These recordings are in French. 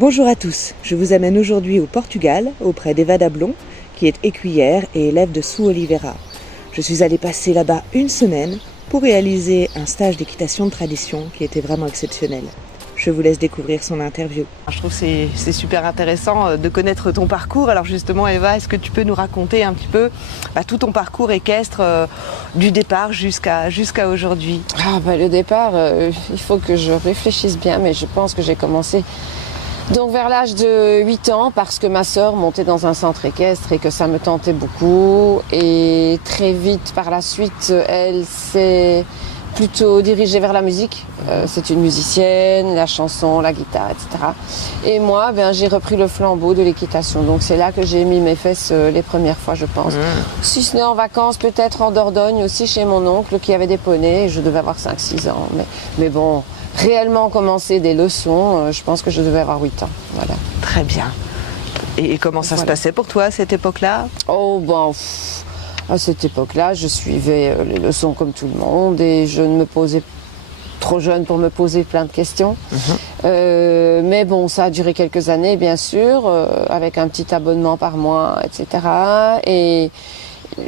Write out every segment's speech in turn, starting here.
Bonjour à tous, je vous amène aujourd'hui au Portugal, auprès d'Eva Dablon, qui est écuyère et élève de Sue Oliveira. Je suis allée passer là-bas une semaine pour réaliser un stage d'équitation de tradition qui était vraiment exceptionnel. Je vous laisse découvrir son interview. Je trouve que c'est super intéressant de connaître ton parcours. Alors justement Eva, est-ce que tu peux nous raconter un petit peu tout ton parcours équestre du départ jusqu'à aujourd'hui? Le départ, il faut que je réfléchisse bien, mais je pense que j'ai commencé donc vers l'âge de 8 ans parce que ma sœur montait dans un centre équestre et que ça me tentait beaucoup. Et très vite par la suite, elle s'est plutôt dirigée vers la musique. C'est une musicienne, la chanson, la guitare, etc. Et moi, j'ai repris le flambeau de l'équitation. Donc c'est là que j'ai mis mes fesses les premières fois, je pense. Si ce n'est en vacances, peut-être en Dordogne aussi chez mon oncle qui avait des poneys. Je devais avoir 5-6 ans. Mais bon, réellement commencer des leçons, je pense que je devais avoir 8 ans. Voilà. Très bien. Et comment ça se passait pour toi à cette époque-là? À cette époque-là, je suivais les leçons comme tout le monde et je ne me posais trop jeune pour me poser plein de questions. Mais bon, ça a duré quelques années, bien sûr, avec un petit abonnement par mois, etc. Et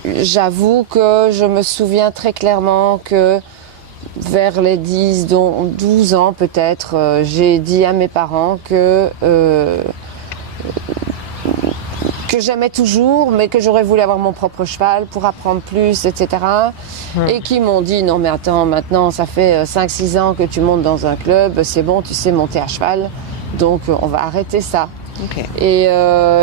j'avoue que je me souviens très clairement que vers les 12 ans peut-être, j'ai dit à mes parents que j'aimais toujours, mais que j'aurais voulu avoir mon propre cheval pour apprendre plus, etc. Et qui m'ont dit, non mais attends, maintenant ça fait 5-6 ans que tu montes dans un club, c'est bon, tu sais monter à cheval, donc on va arrêter ça. Okay.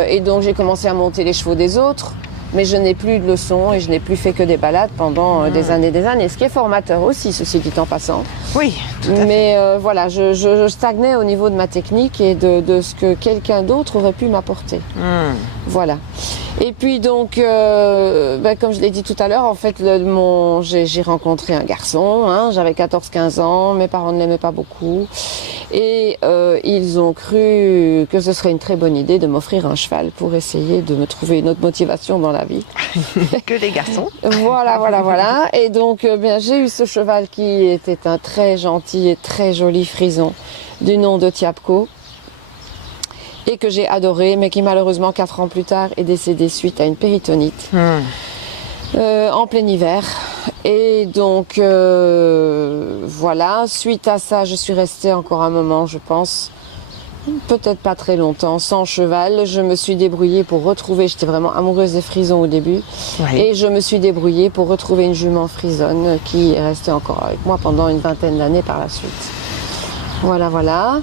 Et donc j'ai commencé à monter les chevaux des autres, mais je n'ai plus de leçons et je n'ai plus fait que des balades pendant des années, ce qui est formateur aussi, ceci dit en passant. Oui, tout à fait. Mais voilà, je stagnais au niveau de ma technique et de ce que quelqu'un d'autre aurait pu m'apporter. Voilà. Et puis donc, comme je l'ai dit tout à l'heure, en fait, j'ai rencontré un garçon, j'avais 14-15 ans, mes parents ne l'aimaient pas beaucoup. Et ils ont cru que ce serait une très bonne idée de m'offrir un cheval pour essayer de me trouver une autre motivation dans la vie. Que des garçons. Voilà. Et donc, j'ai eu ce cheval qui était un très gentil et très joli frison du nom de Tiapco et que j'ai adoré, mais qui malheureusement 4 ans plus tard est décédé suite à une péritonite en plein hiver. Et donc voilà, suite à ça, je suis restée encore un moment, je pense, peut-être pas très longtemps, sans cheval. Je me suis débrouillée pour retrouver, j'étais vraiment amoureuse des frisons au début, et je me suis débrouillée pour retrouver une jument frisonne qui est restée encore avec moi pendant une vingtaine d'années par la suite. Voilà.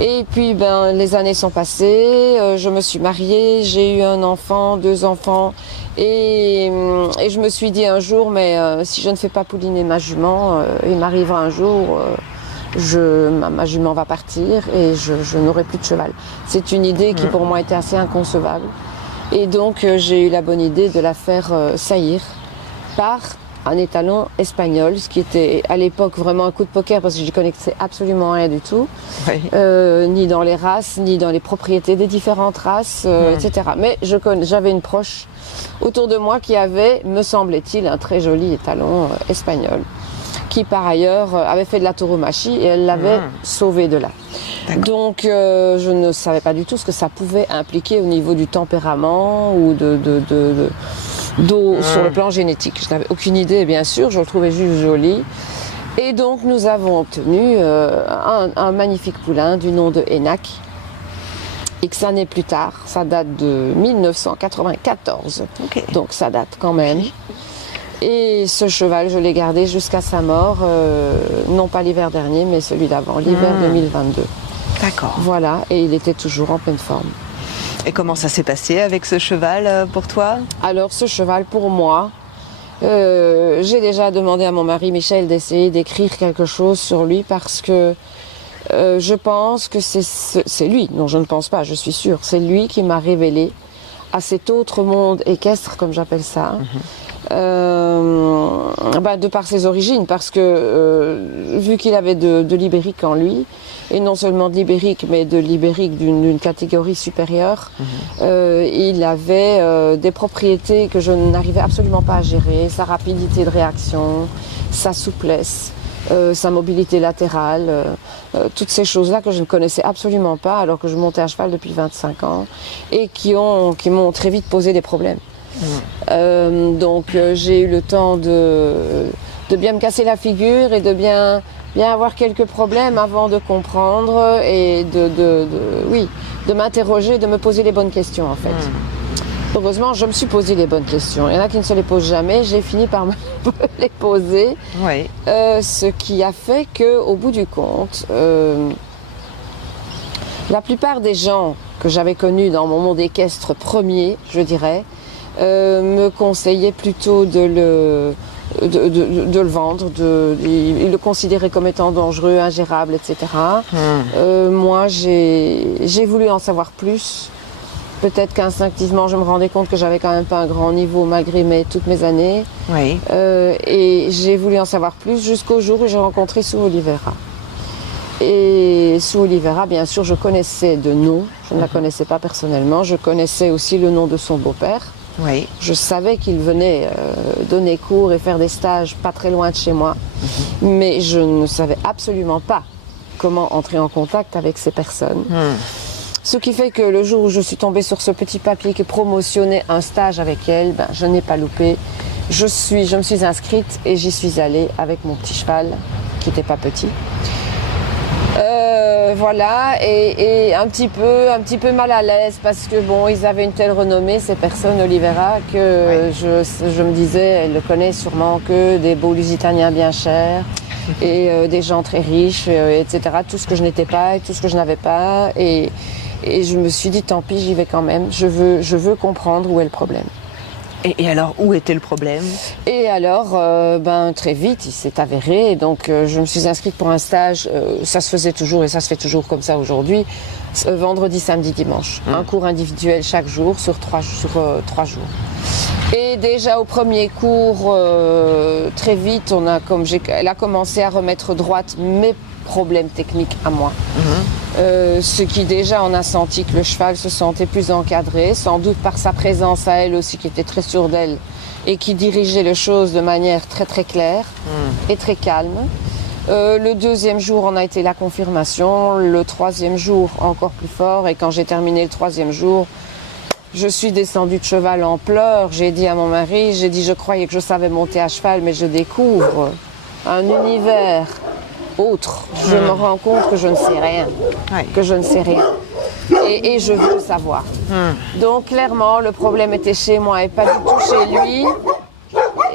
Et puis les années sont passées, je me suis mariée, j'ai eu un enfant, 2 enfants, et je me suis dit un jour, si je ne fais pas pouliner ma jument, il m'arrivera un jour, ma jument va partir et je n'aurai plus de cheval. C'est une idée qui pour moi était assez inconcevable. Et donc j'ai eu la bonne idée de la faire saillir par un étalon espagnol, ce qui était à l'époque vraiment un coup de poker parce que je connaissais absolument rien du tout, ni dans les races, ni dans les propriétés des différentes races, etc. Mais j'avais une proche autour de moi qui avait, me semblait-il, un très joli étalon espagnol, qui par ailleurs avait fait de la tauromachie et elle l'avait sauvé de là. Donc je ne savais pas du tout ce que ça pouvait impliquer au niveau du tempérament ou d'eau sur le plan génétique. Je n'avais aucune idée, bien sûr, je le trouvais juste joli. Et donc nous avons obtenu un magnifique poulain du nom de Enac. X années plus tard, ça date de 1994, donc ça date quand même. Et ce cheval, je l'ai gardé jusqu'à sa mort, non pas l'hiver dernier, mais celui d'avant, l'hiver 2022. D'accord. Voilà, et il était toujours en pleine forme. Et comment ça s'est passé avec ce cheval pour toi? Alors ce cheval, pour moi, j'ai déjà demandé à mon mari Michel d'essayer d'écrire quelque chose sur lui parce que je pense que c'est lui, non je ne pense pas, je suis sûre, c'est lui qui m'a révélé à cet autre monde équestre, comme j'appelle ça, de par ses origines, parce que vu qu'il avait de l'ibérique en lui, et non seulement de l'ibérique, mais de l'ibérique d'une catégorie supérieure, il avait des propriétés que je n'arrivais absolument pas à gérer, sa rapidité de réaction, sa souplesse, sa mobilité latérale, toutes ces choses-là que je ne connaissais absolument pas alors que je montais à cheval depuis 25 ans et qui m'ont très vite posé des problèmes. Donc j'ai eu le temps de bien me casser la figure et de bien avoir quelques problèmes avant de comprendre et de m'interroger, de me poser les bonnes questions en fait. Heureusement, je me suis posé les bonnes questions. Il y en a qui ne se les posent jamais. J'ai fini par me les poser. Oui. Ce qui a fait qu'au bout du compte, la plupart des gens que j'avais connus dans mon monde équestre premier, je dirais, me conseillaient plutôt de le vendre. Ils le considéraient comme étant dangereux, ingérable, etc. Moi, j'ai voulu en savoir plus. Peut-être qu'instinctivement, je me rendais compte que j'avais quand même pas un grand niveau malgré toutes mes années. Oui. Et j'ai voulu en savoir plus jusqu'au jour où j'ai rencontré Sue Olivera. Et Sue Olivera, bien sûr, je connaissais de nom. Je ne la connaissais pas personnellement. Je connaissais aussi le nom de son beau-père. Oui. Je savais qu'il venait donner cours et faire des stages pas très loin de chez moi. Mais je ne savais absolument pas comment entrer en contact avec ces personnes. Ce qui fait que le jour où je suis tombée sur ce petit papier qui promotionnait un stage avec elle, je n'ai pas loupé. Je me suis inscrite et j'y suis allée avec mon petit cheval, qui n'était pas petit. Voilà, et un petit peu mal à l'aise parce que bon, ils avaient une telle renommée, ces personnes, Olivera, que je me disais, elle ne connaît sûrement que des beaux Lusitaniens bien chers et des gens très riches, etc. Tout ce que je n'étais pas et tout ce que je n'avais pas. Et je me suis dit, tant pis, j'y vais quand même. Je veux comprendre où est le problème. Et alors, où était le problème? Et alors, très vite, il s'est avéré. Donc, je me suis inscrite pour un stage. Ça se faisait toujours et ça se fait toujours comme ça aujourd'hui. Vendredi, samedi, dimanche. Un cours individuel chaque jour sur 3 jours. Et déjà au premier cours, très vite, elle a commencé à remettre droite mes problèmes techniques à moi. Ce qui déjà, on a senti que le cheval se sentait plus encadré, sans doute par sa présence à elle aussi, qui était très sûre d'elle et qui dirigeait les choses de manière très très claire et très calme. Le deuxième jour, on a été la confirmation. Le troisième jour, encore plus fort. Et quand j'ai terminé le troisième jour, je suis descendue de cheval en pleurs. J'ai dit à mon mari, je croyais que je savais monter à cheval, mais je découvre un univers autre. Je me rends compte que je ne sais rien. Que je ne sais rien. Et je veux savoir. Donc clairement, le problème était chez moi et pas du tout chez lui.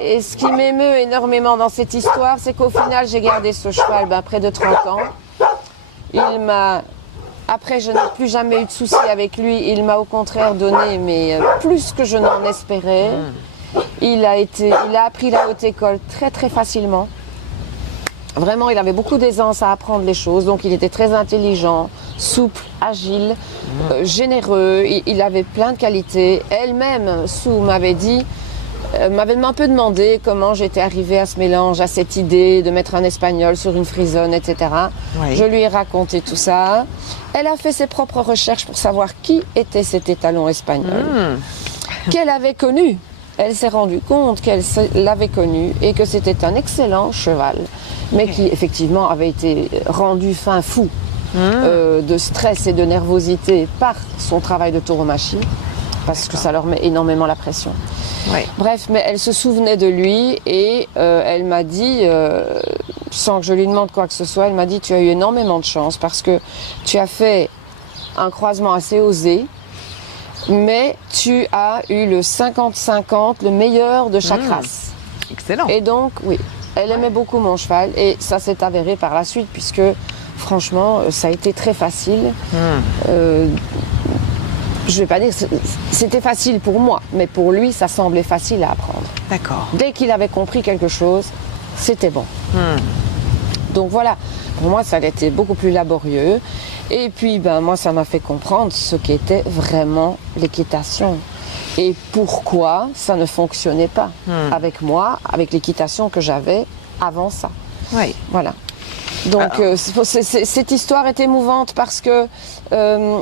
Et ce qui m'émeut énormément dans cette histoire, c'est qu'au final, j'ai gardé ce cheval près de 30 ans. Après, je n'ai plus jamais eu de soucis avec lui. Il m'a au contraire donné, mais plus que je n'en espérais. Il a appris la haute école très très facilement. Vraiment, il avait beaucoup d'aisance à apprendre les choses, donc il était très intelligent, souple, agile, généreux, il avait plein de qualités. Elle-même, Sue, m'avait un peu demandé comment j'étais arrivée à ce mélange, à cette idée de mettre un espagnol sur une frisonne, etc. Oui. Je lui ai raconté tout ça. Elle a fait ses propres recherches pour savoir qui était cet étalon espagnol, qu'elle avait connu. Elle s'est rendue compte qu'elle l'avait connu et que c'était un excellent cheval, mais qui effectivement avait été rendu fin fou de stress et de nervosité par son travail de tauromachie, parce que ça leur met énormément la pression. Oui. Bref, mais elle se souvenait de lui et elle m'a dit, sans que je lui demande quoi que ce soit, elle m'a dit: tu as eu énormément de chance parce que tu as fait un croisement assez osé, mais tu as eu le 50-50, le meilleur de chaque race. Excellent. Et donc, oui, elle aimait beaucoup mon cheval et ça s'est avéré par la suite puisque, franchement, ça a été très facile. Je vais pas dire c'était facile pour moi, mais pour lui, ça semblait facile à apprendre. D'accord. Dès qu'il avait compris quelque chose, c'était bon. Donc voilà, pour moi, ça a été beaucoup plus laborieux. Et puis, moi, ça m'a fait comprendre ce qu'était vraiment l'équitation. Et pourquoi ça ne fonctionnait pas avec moi, avec l'équitation que j'avais avant ça. Oui. Voilà. Donc cette histoire est émouvante parce que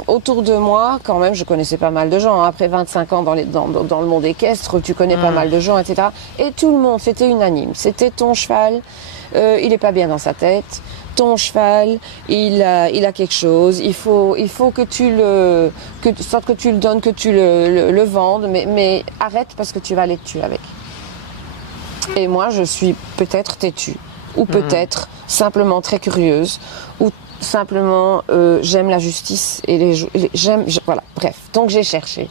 autour de moi, quand même, je connaissais pas mal de gens. Hein. Après 25 ans dans le monde équestre, tu connais pas mal de gens, etc. Et tout le monde, c'était unanime. C'était ton cheval, il est pas bien dans sa tête. Ton cheval, il a quelque chose. Il faut que tu le donnes, que tu le vendes, mais arrête parce que tu vas aller te tuer avec. Et moi, je suis peut-être têtue, ou peut-être simplement très curieuse, ou simplement j'aime la justice et voilà. Bref, donc j'ai cherché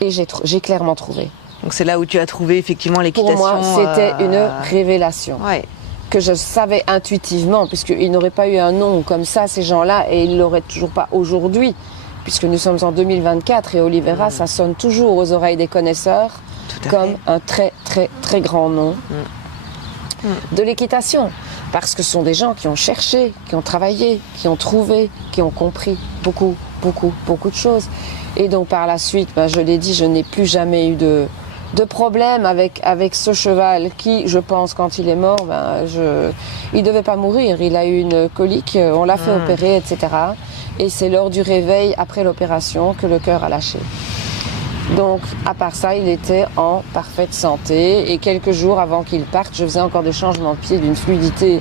et j'ai clairement trouvé. Donc c'est là où tu as trouvé effectivement l'équitation. Pour moi, c'était une révélation. Que je savais intuitivement, puisqu'ils n'auraient pas eu un nom comme ça, ces gens-là, et ils ne l'auraient toujours pas aujourd'hui, puisque nous sommes en 2024 et Oliveira, ça sonne toujours aux oreilles des connaisseurs comme un très très très grand nom de l'équitation, parce que ce sont des gens qui ont cherché, qui ont travaillé, qui ont trouvé, qui ont compris beaucoup de choses. Et donc par la suite, je l'ai dit, je n'ai plus jamais eu de problème avec ce cheval qui, je pense, quand il est mort, il devait pas mourir. Il a eu une colique, on l'a fait opérer, etc. Et c'est lors du réveil, après l'opération, que le cœur a lâché. Donc, à part ça, il était en parfaite santé. Et quelques jours avant qu'il parte, je faisais encore des changements de pied d'une fluidité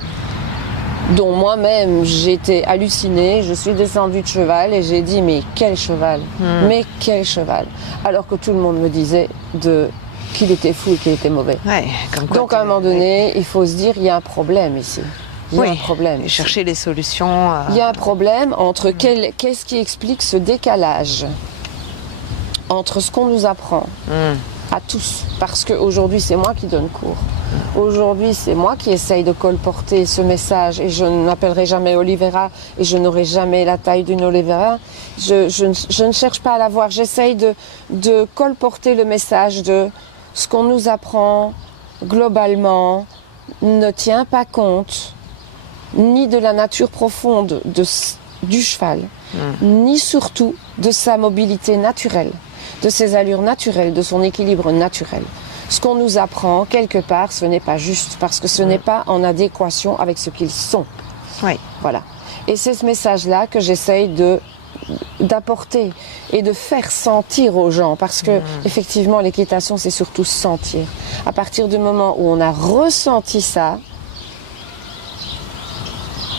dont moi-même j'étais hallucinée. Je suis descendue de cheval et j'ai dit mais quel cheval, mais quel cheval. Alors que tout le monde me disait qu'il était fou et qu'il était mauvais. Donc à un moment donné, il faut se dire il y a un problème ici. Il y a un problème. Et chercher les solutions. Il y a un problème entre qu'est-ce qui explique ce décalage entre ce qu'on nous apprend à tous, parce qu'aujourd'hui c'est moi qui donne cours. Aujourd'hui c'est moi qui essaye de colporter ce message et je n'appellerai jamais Oliveira et je n'aurai jamais la taille d'une Oliveira. Je ne cherche pas à l'avoir, j'essaye de colporter le message de ce qu'on nous apprend globalement ne tient pas compte ni de la nature profonde du cheval, ni surtout de sa mobilité naturelle, de ses allures naturelles, de son équilibre naturel. Ce qu'on nous apprend, quelque part, ce n'est pas juste, parce que ce n'est pas en adéquation avec ce qu'ils sont. Voilà. Et c'est ce message-là que j'essaye d'apporter et de faire sentir aux gens, parce que effectivement, l'équitation, c'est surtout sentir. À partir du moment où on a ressenti ça,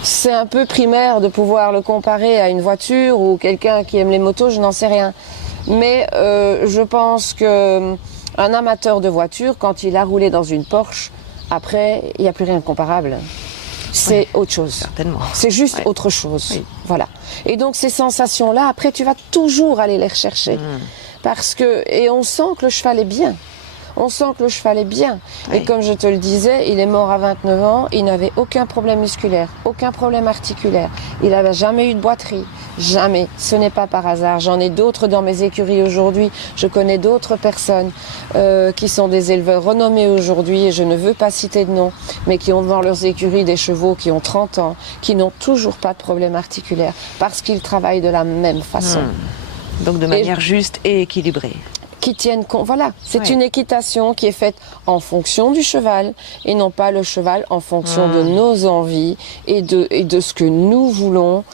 c'est un peu primaire de pouvoir le comparer à une voiture ou quelqu'un qui aime les motos, je n'en sais rien. Mais je pense que un amateur de voiture, quand il a roulé dans une Porsche, après, il n'y a plus rien de comparable. C'est autre chose. Certainement. C'est juste autre chose. Voilà. Et donc ces sensations-là, après, tu vas toujours aller les rechercher. Et on sent que le cheval est bien. On sent que le cheval est bien. Et comme je te le disais, il est mort à 29 ans, il n'avait aucun problème musculaire, aucun problème articulaire. Il n'avait jamais eu de boiterie. Jamais. Ce n'est pas par hasard. J'en ai d'autres dans mes écuries aujourd'hui. Je connais d'autres personnes qui sont des éleveurs renommés aujourd'hui, et je ne veux pas citer de nom, mais qui ont dans leurs écuries des chevaux qui ont 30 ans, qui n'ont toujours pas de problème articulaire, parce qu'ils travaillent de la même façon. Donc de manière juste et équilibrée. Qui tiennent compte. Voilà, c'est une équitation qui est faite en fonction du cheval et non pas le cheval en fonction de nos envies et de ce que nous voulons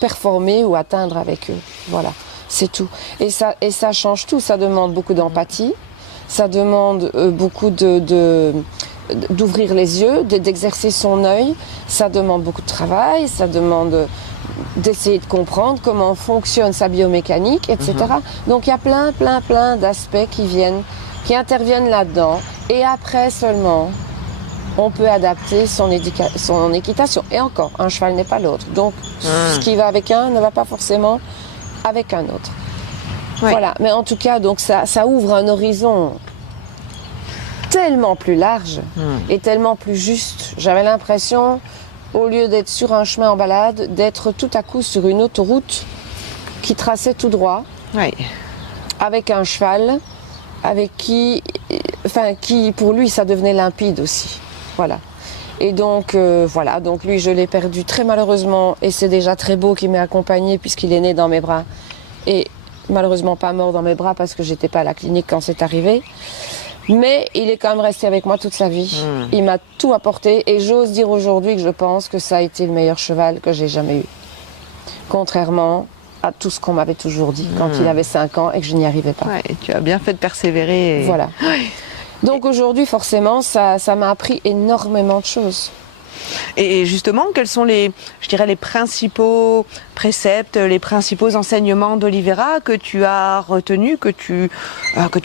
performer ou atteindre avec eux. Voilà, c'est tout. Et ça change tout. Ça demande beaucoup d'empathie, ça demande beaucoup d'ouvrir les yeux, d'exercer son œil. Ça demande beaucoup de travail, ça demande d'essayer de comprendre comment fonctionne sa biomécanique, etc. Donc il y a plein d'aspects qui interviennent là-dedans. Et après seulement, on peut adapter son équitation. Et encore, un cheval n'est pas l'autre. Donc ce qui va avec un ne va pas forcément avec un autre. Voilà. Mais en tout cas, donc ça ouvre un horizon tellement plus large et tellement plus juste. J'avais l'impression, au lieu d'être sur un chemin en balade, d'être tout à coup sur une autoroute qui traçait tout droit, avec un cheval, qui pour lui ça devenait limpide aussi. Voilà. Et donc donc lui je l'ai perdu très malheureusement, et c'est déjà très beau qu'il m'ait accompagné puisqu'il est né dans mes bras, et malheureusement pas mort dans mes bras parce que j'étais pas à la clinique quand c'est arrivé. Mais il est quand même resté avec moi toute sa vie. Il m'a tout apporté et j'ose dire aujourd'hui que je pense que ça a été le meilleur cheval que j'ai jamais eu. Contrairement à tout ce qu'on m'avait toujours dit quand il avait 5 ans et que je n'y arrivais pas. Ouais, tu as bien fait de persévérer. Voilà. Donc aujourd'hui, forcément, ça m'a appris énormément de choses. Et justement, quels sont les principaux préceptes, les principaux enseignements d'Olivera que tu as retenus, que tu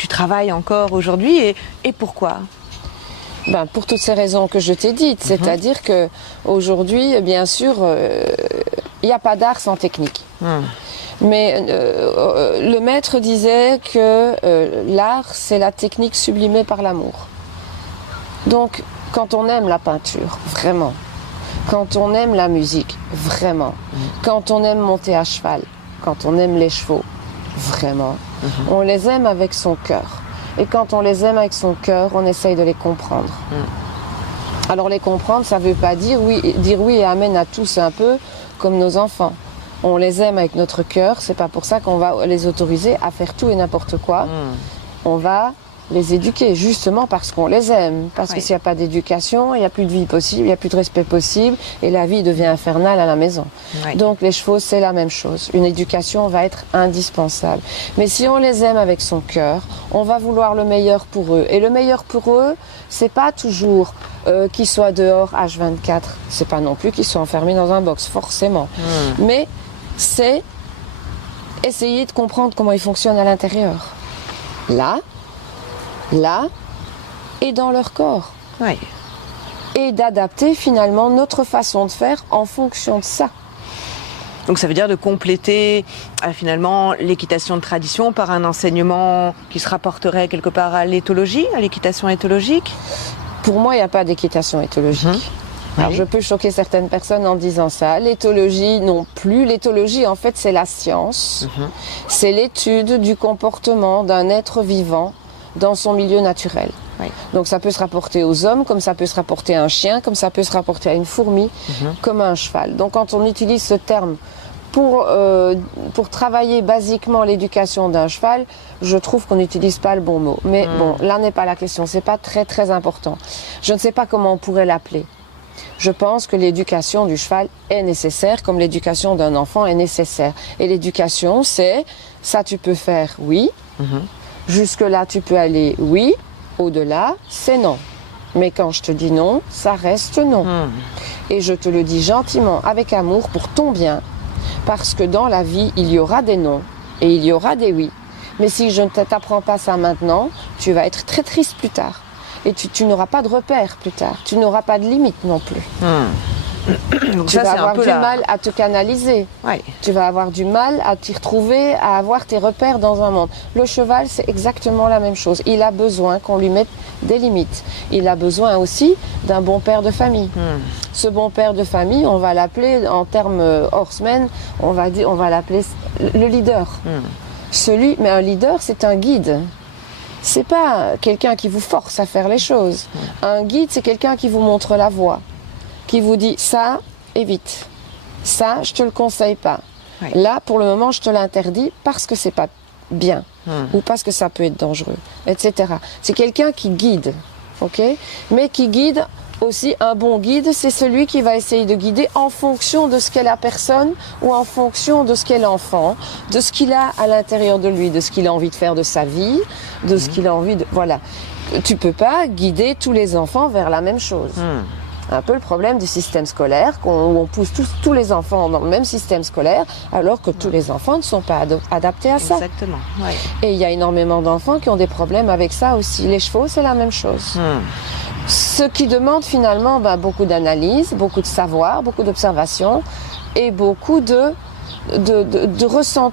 travailles encore aujourd'hui et pourquoi ? Pour toutes ces raisons que je t'ai dites, c'est-à-dire que aujourd'hui, bien sûr, il n'y a pas d'art sans technique. Mais le maître disait que l'art, c'est la technique sublimée par l'amour. Donc, quand on aime la peinture, vraiment, quand on aime la musique, vraiment, quand on aime monter à cheval, quand on aime les chevaux, vraiment, on les aime avec son cœur. Et quand on les aime avec son cœur, on essaye de les comprendre. Alors les comprendre, ça ne veut pas dire oui et amen à tous un peu comme nos enfants. On les aime avec notre cœur, c'est pas pour ça qu'on va les autoriser à faire tout et n'importe quoi. On va les éduquer justement parce qu'on les aime. Parce que s'il n'y a pas d'éducation, il n'y a plus de vie possible, il n'y a plus de respect possible et la vie devient infernale à la maison. Donc les chevaux, c'est la même chose. Une éducation va être indispensable. Mais si on les aime avec son cœur, on va vouloir le meilleur pour eux. Et le meilleur pour eux, c'est pas toujours qu'ils soient dehors H24. C'est pas non plus qu'ils soient enfermés dans un box, forcément. Mais c'est essayer de comprendre comment ils fonctionnent à l'intérieur. Là, et dans leur corps. Et d'adapter finalement notre façon de faire en fonction de ça. Donc ça veut dire de compléter finalement l'équitation de tradition par un enseignement qui se rapporterait quelque part à l'éthologie, à l'équitation éthologique ? Pour moi, il n'y a pas d'équitation éthologique. Alors, je peux choquer certaines personnes en disant ça. L'éthologie non plus. L'éthologie, en fait, c'est la science. C'est l'étude du comportement d'un être vivant dans son milieu naturel. Donc ça peut se rapporter aux hommes, comme ça peut se rapporter à un chien, comme ça peut se rapporter à une fourmi, comme à un cheval. Donc quand on utilise ce terme pour travailler basiquement l'éducation d'un cheval, je trouve qu'on n'utilise pas le bon mot. Mais bon, là n'est pas la question, c'est pas très très important. Je ne sais pas comment on pourrait l'appeler. Je pense que l'éducation du cheval est nécessaire, comme l'éducation d'un enfant est nécessaire. Et l'éducation, c'est ça tu peux faire, oui. Jusque-là, tu peux aller, oui. Au-delà, c'est non. Mais quand je te dis non, ça reste non. Et je te le dis gentiment, avec amour, pour ton bien. Parce que dans la vie, il y aura des non et il y aura des oui. Mais si je ne t'apprends pas ça maintenant, tu vas être très triste plus tard. Et tu n'auras pas de repères plus tard. Tu n'auras pas de limite non plus. Donc tu vas avoir du mal à te canaliser. Tu vas avoir du mal à t'y retrouver, à avoir tes repères dans un monde. Le cheval, c'est exactement la même chose. Il a besoin qu'on lui mette des limites. Il a besoin aussi d'un bon père de famille. Ce bon père de famille, on va l'appeler, en termes horsemen, on va l'appeler le leader. Mais un leader, c'est un guide. C'est pas quelqu'un qui vous force à faire les choses. Un guide, c'est quelqu'un qui vous montre la voie, qui vous dit ça, évite. Ça, je te le conseille pas. Là, pour le moment, je te l'interdis parce que c'est pas bien ou parce que ça peut être dangereux, etc. C'est quelqu'un qui guide, ok ? Mais qui guide aussi, un bon guide, c'est celui qui va essayer de guider en fonction de ce qu'est la personne ou en fonction de ce qu'est l'enfant, de ce qu'il a à l'intérieur de lui, de ce qu'il a envie de faire de sa vie, de ce qu'il a envie de... Voilà. Tu peux pas guider tous les enfants vers la même chose. Un peu le problème du système scolaire, où on pousse tous les enfants dans le même système scolaire, alors que tous les enfants ne sont pas adaptés à ça. Exactement. Et il y a énormément d'enfants qui ont des problèmes avec ça aussi. Les chevaux, c'est la même chose. Ce qui demande finalement beaucoup d'analyse, beaucoup de savoir, beaucoup d'observation et beaucoup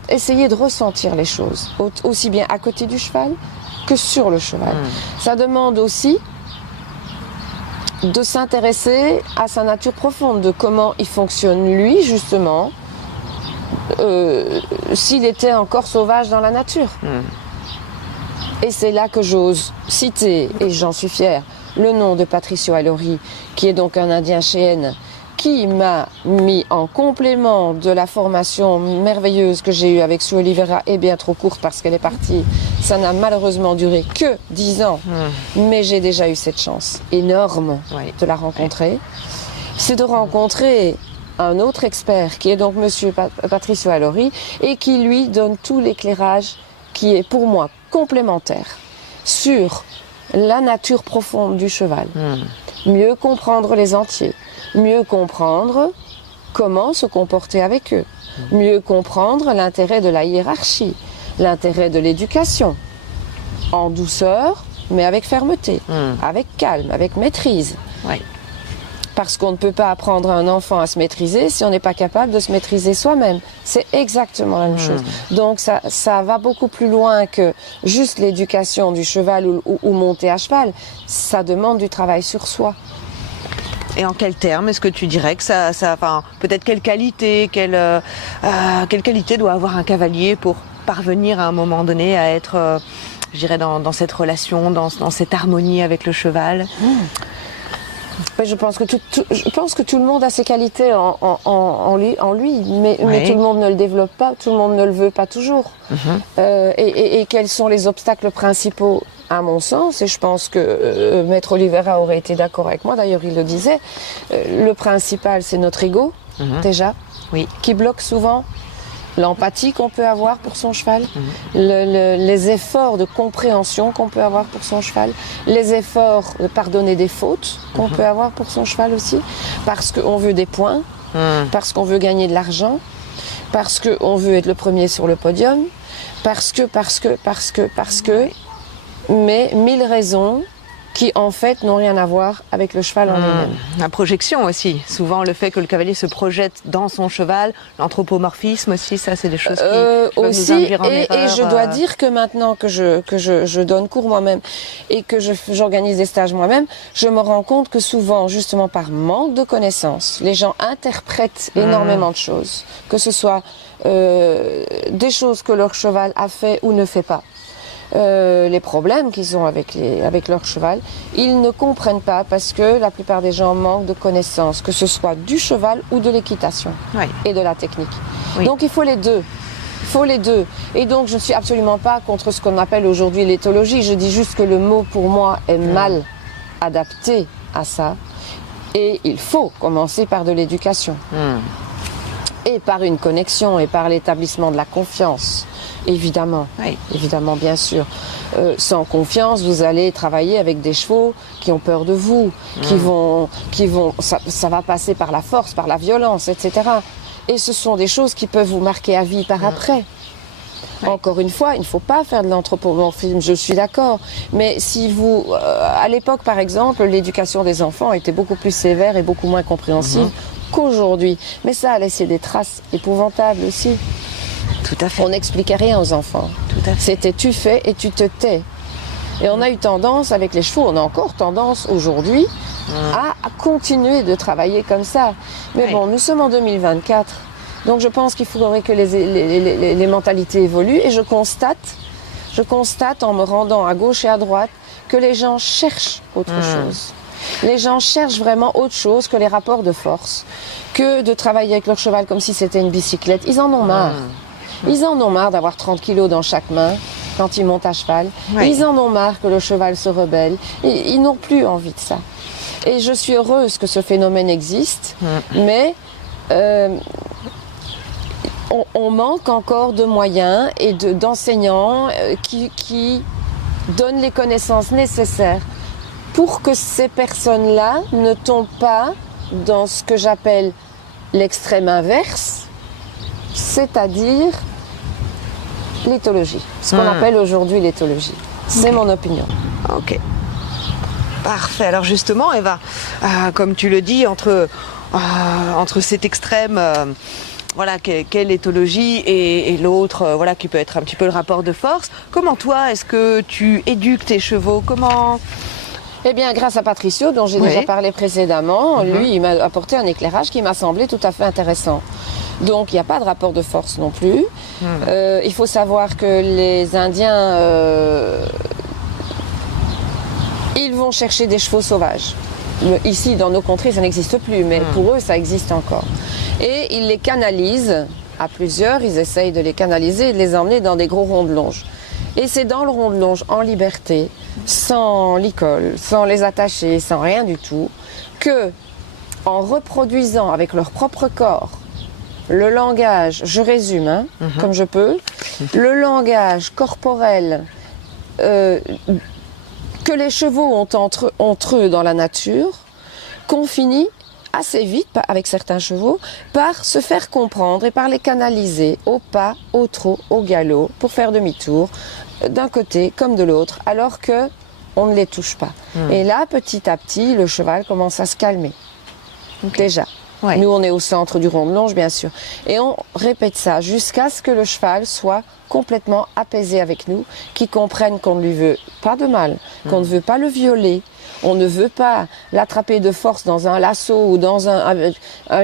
essayer de ressentir les choses, aussi bien à côté du cheval que sur le cheval. Ça demande aussi de s'intéresser à sa nature profonde, de comment il fonctionne lui justement, s'il était encore sauvage dans la nature. Et c'est là que j'ose citer, et j'en suis fière, le nom de Patricio Allori, qui est donc un Indien Cheyenne, qui m'a mis en complément de la formation merveilleuse que j'ai eue avec Sue Olivera, et bien trop courte parce qu'elle est partie. Ça n'a malheureusement duré que 10 ans, mais j'ai déjà eu cette chance énorme de la rencontrer. C'est de rencontrer un autre expert qui est donc Monsieur Patricio Allori et qui lui donne tout l'éclairage qui est pour moi complémentaire sur la nature profonde du cheval. Mieux comprendre les entiers, mieux comprendre comment se comporter avec eux, mieux comprendre l'intérêt de la hiérarchie, l'intérêt de l'éducation, en douceur, mais avec fermeté, avec calme, avec maîtrise. Parce qu'on ne peut pas apprendre à un enfant à se maîtriser si on n'est pas capable de se maîtriser soi-même. C'est exactement la même chose. Donc ça va beaucoup plus loin que juste l'éducation du cheval ou monter à cheval. Ça demande du travail sur soi. Et en quels termes est-ce que tu dirais que enfin, peut-être quelle qualité doit avoir un cavalier pour parvenir à un moment donné à être, je dirais, dans cette relation, dans cette harmonie avec le cheval? Je pense que tout le monde a ses qualités en lui, mais tout le monde ne le développe pas, tout le monde ne le veut pas toujours. Et quels sont les obstacles principaux, à mon sens, et je pense que Maître Olivera aurait été d'accord avec moi, d'ailleurs il le disait, le principal c'est notre ego, déjà, qui bloque souvent l'empathie qu'on peut avoir pour son cheval, les efforts de compréhension qu'on peut avoir pour son cheval, les efforts de pardonner des fautes qu'on peut avoir pour son cheval aussi, parce qu'on veut des points, parce qu'on veut gagner de l'argent, parce qu'on veut être le premier sur le podium, parce que, mais 1000 raisons qui en fait n'ont rien à voir avec le cheval en lui-même. La projection aussi, souvent le fait que le cavalier se projette dans son cheval, l'anthropomorphisme aussi, ça c'est des choses qui peuvent nous induire en erreur. Et je dois dire que maintenant que je donne cours moi-même et que j'organise des stages moi-même, je me rends compte que souvent, justement par manque de connaissances, les gens interprètent énormément de choses, que ce soit des choses que leur cheval a fait ou ne fait pas. Les problèmes qu'ils ont avec leur cheval, ils ne comprennent pas parce que la plupart des gens manquent de connaissances, que ce soit du cheval ou de l'équitation et de la technique. Donc il faut les deux. Et donc je ne suis absolument pas contre ce qu'on appelle aujourd'hui l'éthologie. Je dis juste que le mot pour moi est mal adapté à ça. Et il faut commencer par de l'éducation. Et par une connexion et par l'établissement de la confiance. Évidemment, évidemment, bien sûr. Sans confiance, vous allez travailler avec des chevaux qui ont peur de vous, ça va passer par la force, par la violence, etc. Et ce sont des choses qui peuvent vous marquer à vie par après. Encore une fois, il ne faut pas faire de l'anthropomorphisme, je suis d'accord. Mais si vous, à l'époque par exemple, l'éducation des enfants était beaucoup plus sévère et beaucoup moins compréhensible qu'aujourd'hui. Mais ça a laissé des traces épouvantables aussi. Tout à fait. On n'expliquait rien aux enfants. C'était tu fais et tu te tais. Et on a eu tendance avec les chevaux, on a encore tendance aujourd'hui à continuer de travailler comme ça. Mais bon, nous sommes en 2024, donc je pense qu'il faudrait que les mentalités évoluent. Et je constate en me rendant à gauche et à droite que les gens cherchent autre chose. Les gens cherchent vraiment autre chose que les rapports de force, que de travailler avec leur cheval comme si c'était une bicyclette. Ils en ont marre. Ils en ont marre d'avoir 30 kilos dans chaque main quand ils montent à cheval. Ils en ont marre que le cheval se rebelle. Ils n'ont plus envie de ça. Et je suis heureuse que ce phénomène existe, mais on manque encore de moyens et d'enseignants qui donnent les connaissances nécessaires pour que ces personnes-là ne tombent pas dans ce que j'appelle l'extrême inverse, c'est-à-dire l'éthologie, ce qu'on appelle aujourd'hui l'éthologie. C'est mon opinion. Ok. Parfait. Alors justement, Eva, comme tu le dis, entre cet extrême, qu'est l'éthologie et l'autre, qui peut être un petit peu le rapport de force, comment toi, est-ce que tu éduques tes chevaux? Eh bien, grâce à Patricio, dont j'ai déjà parlé précédemment, lui, il m'a apporté un éclairage qui m'a semblé tout à fait intéressant. Donc, il n'y a pas de rapport de force non plus. Il faut savoir que les Indiens, ils vont chercher des chevaux sauvages. ici, dans nos contrées, ça n'existe plus, mais pour eux, ça existe encore. Et ils les canalisent à plusieurs, ils essayent de les canaliser et de les emmener dans des gros ronds de longe. Et c'est dans le rond de longe, en liberté, sans licol, sans les attacher, sans rien du tout, que, en reproduisant avec leur propre corps le langage, je résume, comme je peux, le langage corporel que les chevaux ont entre eux dans la nature, qu'on finit assez vite, avec certains chevaux, par se faire comprendre et par les canaliser au pas, au trot, au galop, pour faire demi-tour, d'un côté comme de l'autre, alors que on ne les touche pas. Et là, petit à petit, le cheval commence à se calmer. Déjà. Ouais. Nous, on est au centre du rond de longe, bien sûr. Et on répète ça jusqu'à ce que le cheval soit complètement apaisé avec nous, qu'il comprenne qu'on ne lui veut pas de mal, qu'on ne veut pas le violer, on ne veut pas l'attraper de force dans un lasso ou dans un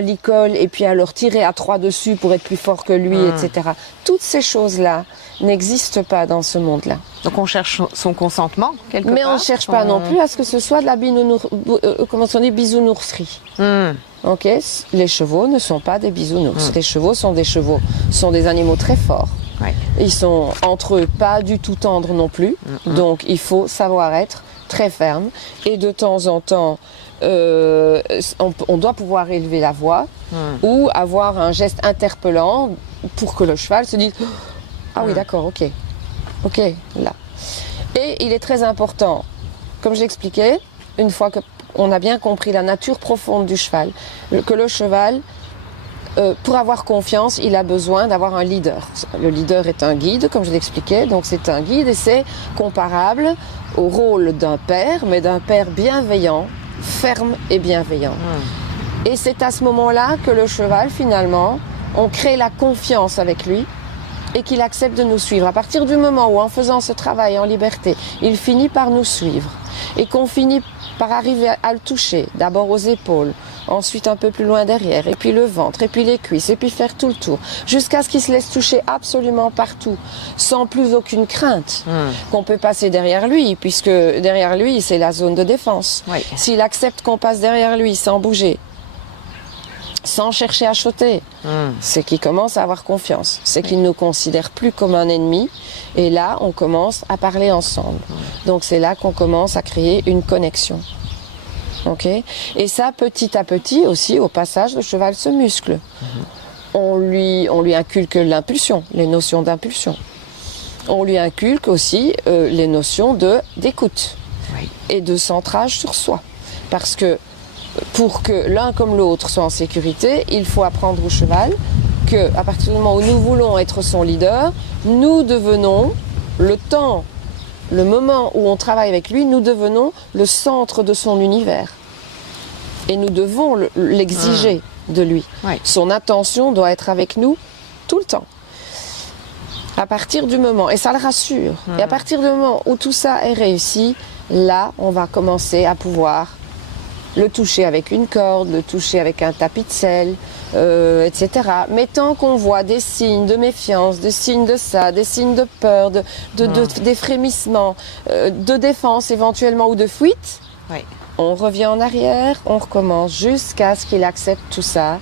licol et puis alors tirer à 3 dessus pour être plus fort que lui, etc. Toutes ces choses-là n'existent pas dans ce monde-là. Donc on cherche son consentement, quelque Mais part. On ne cherche pas non plus à ce que ce soit de la bisounourserie. Okay. Les chevaux ne sont pas des bisounours. Les chevaux sont des animaux très forts. Ouais. Ils sont entre eux pas du tout tendres non plus. Donc il faut savoir être très ferme. Et de temps en temps, on doit pouvoir élever la voix ou avoir un geste interpellant pour que le cheval se dise « Ah oui, d'accord, ok, là ». Et il est très important, comme je l'expliquais, une fois qu'on a bien compris la nature profonde du cheval, que le cheval, pour avoir confiance, il a besoin d'avoir un leader. Le leader est un guide, comme je l'expliquais, donc c'est un guide et c'est comparable au rôle d'un père, mais d'un père bienveillant, ferme et bienveillant. Et c'est à ce moment-là que le cheval, finalement, on crée la confiance avec lui et qu'il accepte de nous suivre. À partir du moment où, en faisant ce travail en liberté, il finit par nous suivre et qu'on finit par arriver à le toucher, d'abord aux épaules, ensuite un peu plus loin derrière, et puis le ventre, et puis les cuisses, et puis faire tout le tour, jusqu'à ce qu'il se laisse toucher absolument partout, sans plus aucune crainte qu'on peut passer derrière lui, puisque derrière lui, c'est la zone de défense. Oui. S'il accepte qu'on passe derrière lui sans bouger, sans chercher à choter, c'est qu'il commence à avoir confiance, c'est qu'il ne nous considère plus comme un ennemi, et là, on commence à parler ensemble. Donc c'est là qu'on commence à créer une connexion. Okay. Et ça, petit à petit aussi, au passage, le cheval se muscle. On lui inculque l'impulsion, les notions d'impulsion. On lui inculque aussi les notions d'écoute et de centrage sur soi. Parce que pour que l'un comme l'autre soit en sécurité, il faut apprendre au cheval qu'à partir du moment où nous voulons être son leader, nous devenons le moment où on travaille avec lui, nous devenons le centre de son univers. Et nous devons l'exiger de lui. Ouais. Son attention doit être avec nous tout le temps. À partir du moment, et ça le rassure, et à partir du moment où tout ça est réussi, là, on va commencer à pouvoir le toucher avec une corde, le toucher avec un tapis de selle, etc. Mais tant qu'on voit des signes de méfiance, des signes de ça, des signes de peur, des frémissements, de défense éventuellement ou de fuite, on revient en arrière, on recommence jusqu'à ce qu'il accepte tout ça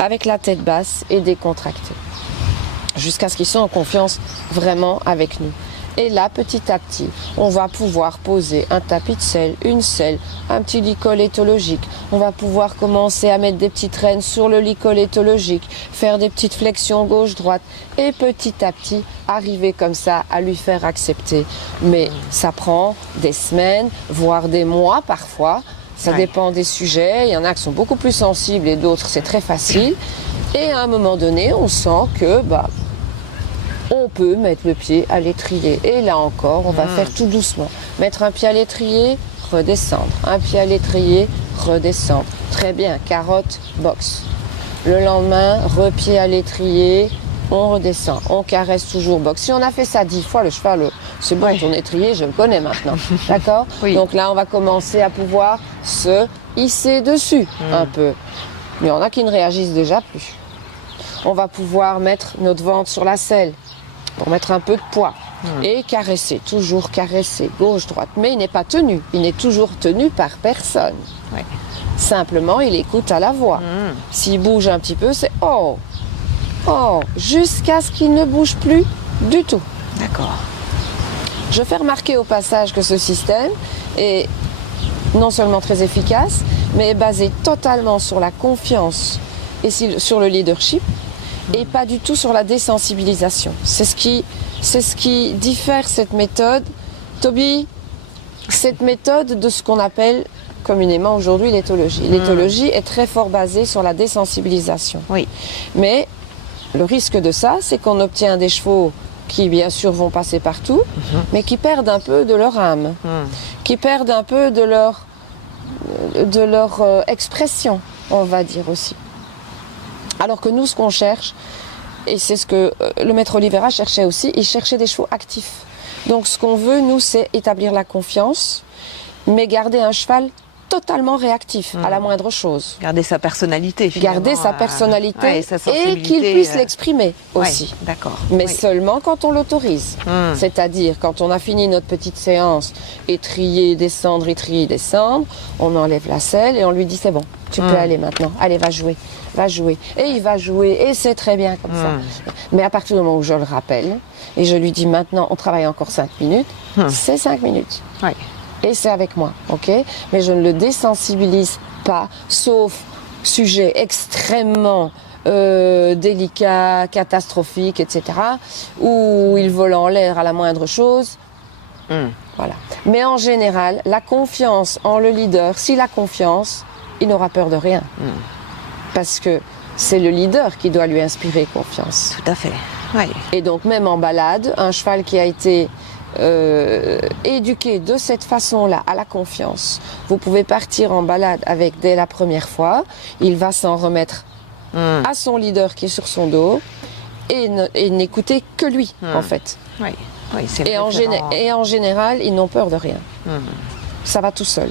avec la tête basse et décontractée. Jusqu'à ce qu'ils soient en confiance vraiment avec nous. Et là, petit à petit, on va pouvoir poser un tapis de selle, une selle, un petit licol éthologique. On va pouvoir commencer à mettre des petites rênes sur le licol éthologique, faire des petites flexions gauche-droite et petit à petit arriver comme ça à lui faire accepter. Mais ça prend des semaines, voire des mois parfois. Ça dépend des sujets. Il y en a qui sont beaucoup plus sensibles et d'autres c'est très facile. Et à un moment donné, on sent que on peut mettre le pied à l'étrier. Et là encore, on va faire tout doucement. Mettre un pied à l'étrier, redescendre. Un pied à l'étrier, redescendre. Très bien, carotte, boxe. Le lendemain, repied à l'étrier, on redescend. On caresse toujours, boxe. Si on a fait ça 10 fois, le cheval, c'est bon, ton étrier, je le connais maintenant. D'accord ? Donc là, on va commencer à pouvoir se hisser dessus un peu. Mais il y en a qui ne réagissent déjà plus. On va pouvoir mettre notre ventre sur la selle pour mettre un peu de poids. Et caresser, toujours caresser, gauche-droite. Mais il n'est pas tenu, il n'est toujours tenu par personne. Ouais. Simplement, il écoute à la voix. S'il bouge un petit peu, c'est oh, oh, jusqu'à ce qu'il ne bouge plus du tout. D'accord. Je fais remarquer au passage que ce système est non seulement très efficace, mais est basé totalement sur la confiance et sur le leadership et pas du tout sur la désensibilisation. C'est ce qui diffère cette méthode, Toby, cette méthode de ce qu'on appelle communément aujourd'hui l'éthologie. L'éthologie est très fort basée sur la désensibilisation. Oui. Mais le risque de ça, c'est qu'on obtient des chevaux qui bien sûr vont passer partout, mais qui perdent un peu de leur âme, qui perdent un peu de leur expression, on va dire aussi. Alors que nous, ce qu'on cherche, et c'est ce que le maître Oliveira cherchait aussi, il cherchait des chevaux actifs. Donc ce qu'on veut, nous, c'est établir la confiance, mais garder un cheval totalement réactif à la moindre chose. Garder sa personnalité, finalement. Garder sa personnalité sa et qu'il puisse l'exprimer aussi. Ouais, d'accord. Mais seulement quand on l'autorise. C'est-à-dire quand on a fini notre petite séance, étrier, descendre, on enlève la selle et on lui dit c'est bon, tu peux aller maintenant. Allez, va jouer. Et il va jouer et c'est très bien comme ça. Mais à partir du moment où je le rappelle et je lui dis maintenant on travaille encore 5 minutes, c'est 5 minutes. Ouais. Et c'est avec moi, ok? Mais je ne le désensibilise pas, sauf sujet extrêmement délicat, catastrophique, etc., où il vole en l'air à la moindre chose. Voilà. Mais en général, la confiance en le leader, s'il a confiance, il n'aura peur de rien. Parce que c'est le leader qui doit lui inspirer confiance. Tout à fait. Ouais. Et donc même en balade, un cheval qui a été éduqué de cette façon-là à la confiance. Vous pouvez partir en balade avec dès la première fois. Il va s'en remettre à son leader qui est sur son dos et n'écouter que lui, en fait. Oui. Oui, c'est et en général, ils n'ont peur de rien. Ça va tout seul.